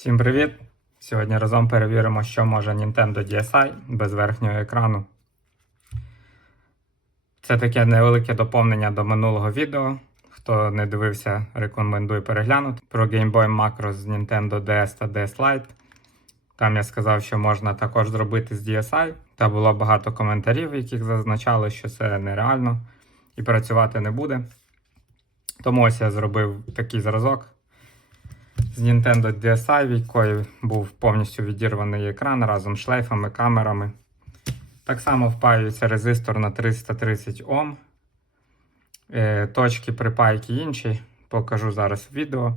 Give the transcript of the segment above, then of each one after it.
Всім привіт! Сьогодні разом перевіримо, що може Nintendo DSi без верхнього екрану. Це таке невелике доповнення до минулого відео. Хто не дивився, рекомендую переглянути про Game Boy Macro з Nintendo DS та DS Lite. Там я сказав, що можна також зробити з DSi. Та було багато коментарів, яких зазначали, що це нереально і працювати не буде. Тому ось я зробив такий зразок з Nintendo DSi, в якої був повністю відірваний екран разом з шлейфами, камерами. Так само впаюється резистор на 330 Ом. Е, Точки припайки інші. Покажу зараз в відео.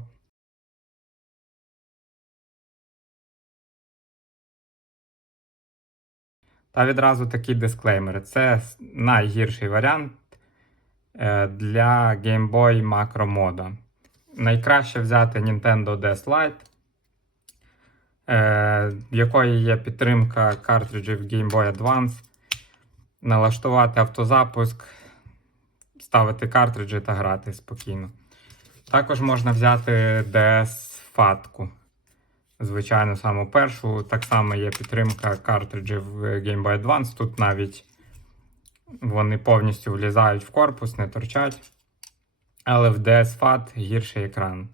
Та відразу такий дисклеймер. Це найгірший варіант е, для Game Boy Macro мода. Найкраще взяти Nintendo DS Lite, е, в якої є підтримка картриджів Game Boy Advance, налаштувати автозапуск, ставити картриджі та грати спокійно. Також можна взяти DS фатку. Звичайно, саму першу. Так само є підтримка картриджів Game Boy Advance. Тут навіть вони повністю влізають в корпус, не торчать. Але в DS FAT гірший екран.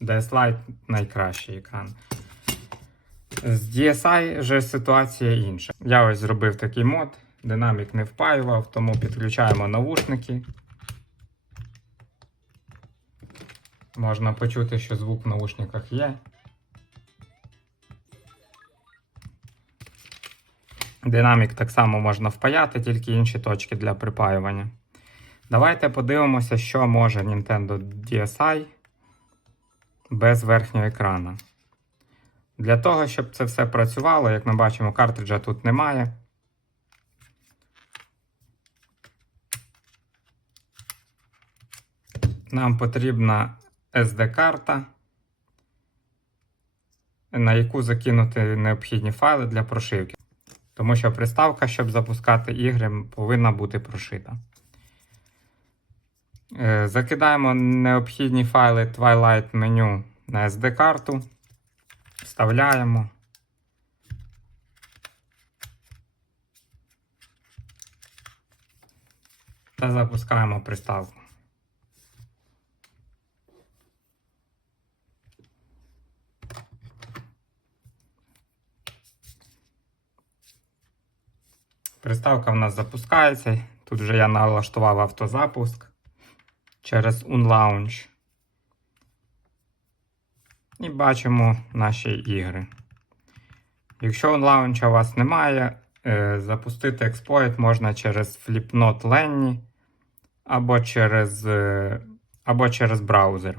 DS Lite найкращий екран. З DSi же ситуація інша. Я ось зробив такий мод, динамік не впаював, тому підключаємо навушники. Можна почути, що звук в наушниках є. Динамік так само можна впаяти, тільки інші точки для припаювання. Давайте подивимося, що може Nintendo DSi без верхнього екрану. Для того, щоб це все працювало, як ми бачимо, картриджа тут немає. Нам потрібна SD-карта, на яку закинути необхідні файли для прошивки. Тому що приставка, щоб запускати ігри, повинна бути прошита. Е, Закидаємо необхідні файли Twilight меню на SD-карту, вставляємо. Та запускаємо приставку. Приставка в нас запускається. Тут вже я налаштував автозапуск через Unlaunch. І бачимо наші ігри. Якщо Unlaunch у вас немає, е, запустити експлойт можна через Flipnote Lenny або через, е, або через браузер.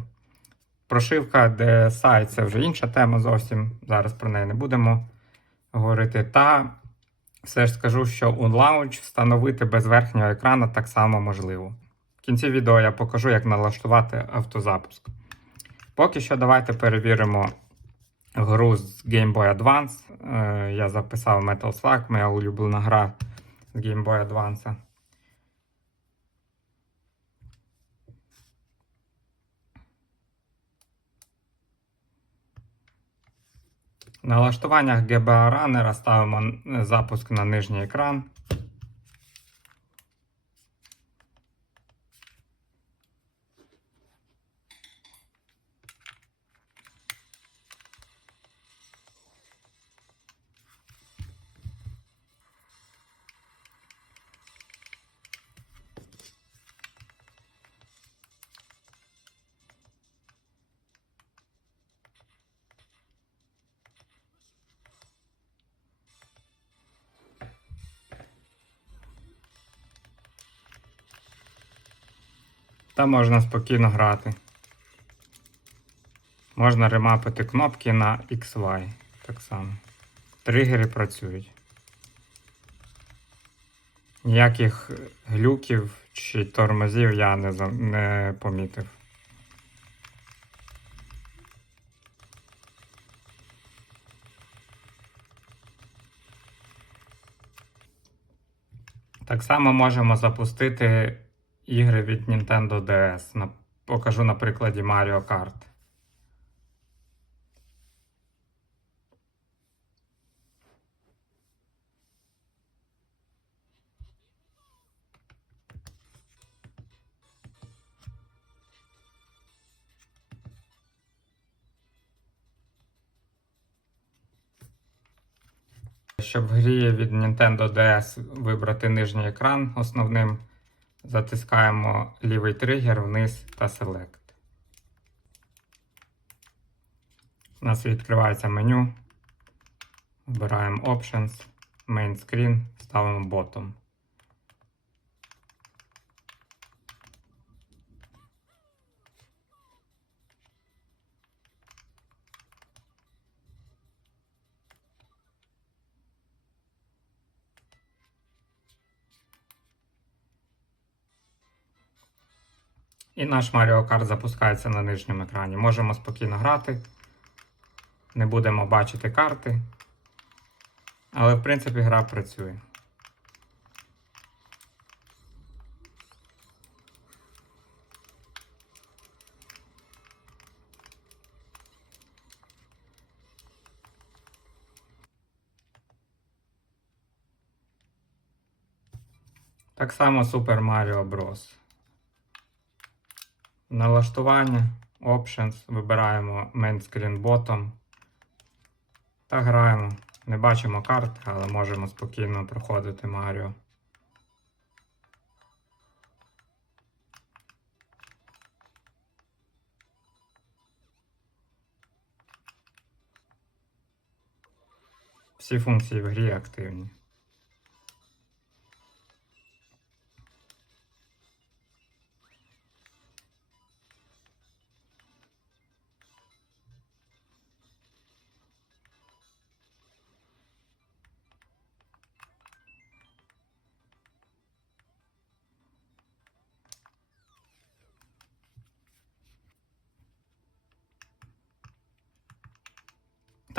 Прошивка DSi це вже інша тема зовсім. Зараз про неї не будемо говорити. Та все ж скажу, що Unlaunch встановити без верхнього екрану так само можливо. Кінці відео я покажу, як налаштувати автозапуск. Поки що, давайте перевіримо гру з Game Boy Advance. Е, Я записав Metal Slug, моя улюблена гра з Game Boy Advance. В налаштуваннях GBA Runner ставимо запуск на нижній екран. Та можна спокійно грати. Можна ремапити кнопки на XY. Так само. Тригери працюють. Ніяких глюків чи тормозів я не, за- не помітив. Так само можемо запустити ігри від Nintendo DS. Покажу на прикладі Mario Kart. Щоб грі від Nintendo DS вибрати нижній екран основним затискаємо лівий тригер вниз та Select. У нас відкривається меню. Вибираємо Options, Main Screen, ставимо Bottom. І наш Mario Kart запускається на нижньому екрані. Можемо спокійно грати. Не будемо бачити карти. Але в принципі гра працює. Так само Super Mario Bros. Налаштування, Options, вибираємо Main Screen Bottom та граємо. Не бачимо карт, але можемо спокійно проходити Маріо. Всі функції в грі активні.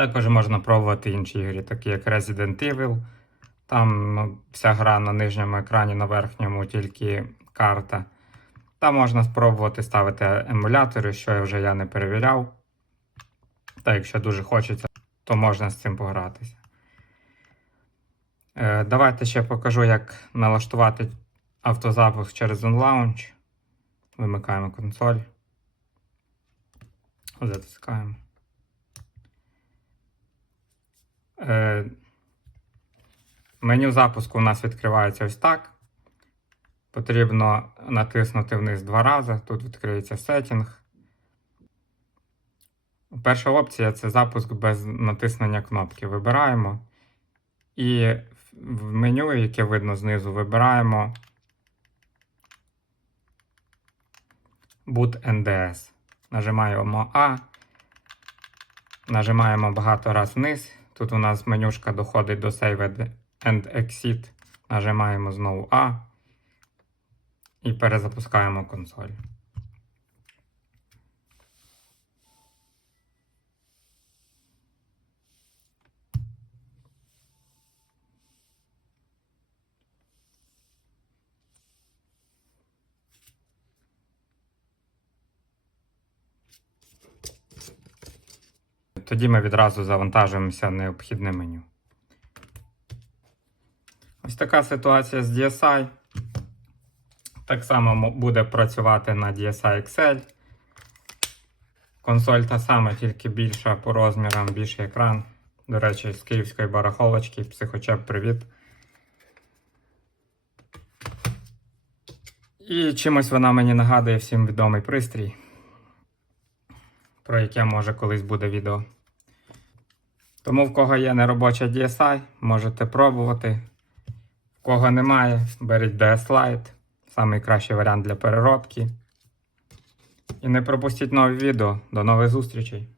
Також можна пробувати інші ігри, такі як Resident Evil. Там ну, вся гра на нижньому екрані, на верхньому тільки карта. Там можна спробувати ставити емулятори, що вже я не перевіряв. Та якщо дуже хочеться, то можна з цим погратися. Е, давайте ще покажу, як налаштувати автозапуск через OnLaunch. Вимикаємо консоль. Затискаємо. Меню запуску у нас відкривається ось так. Потрібно натиснути вниз два рази. Тут відкриється сетінг. Перша опція це запуск без натиснення кнопки. Вибираємо. І в меню, яке видно знизу, вибираємо Boot NDS. Нажимаємо А. Нажимаємо багато раз вниз. Тут у нас менюшка доходить до Save and Exit. Нажимаємо знову А і перезапускаємо консоль. Тоді ми відразу завантажуємося необхідне меню. Ось така ситуація з DSI. Так само буде працювати на DSI Excel. Консоль та сама, тільки більша по розмірам, більший екран. До речі, з київської барахолочки, психочеп, привіт. І чимось вона мені нагадує всім відомий пристрій, про яке може колись буде відео. Тому в кого є неробоча DSI, можете пробувати. В кого немає, беріть DS Lite. Найкращий варіант для переробки. І не пропустіть нові відео. До нових зустрічей!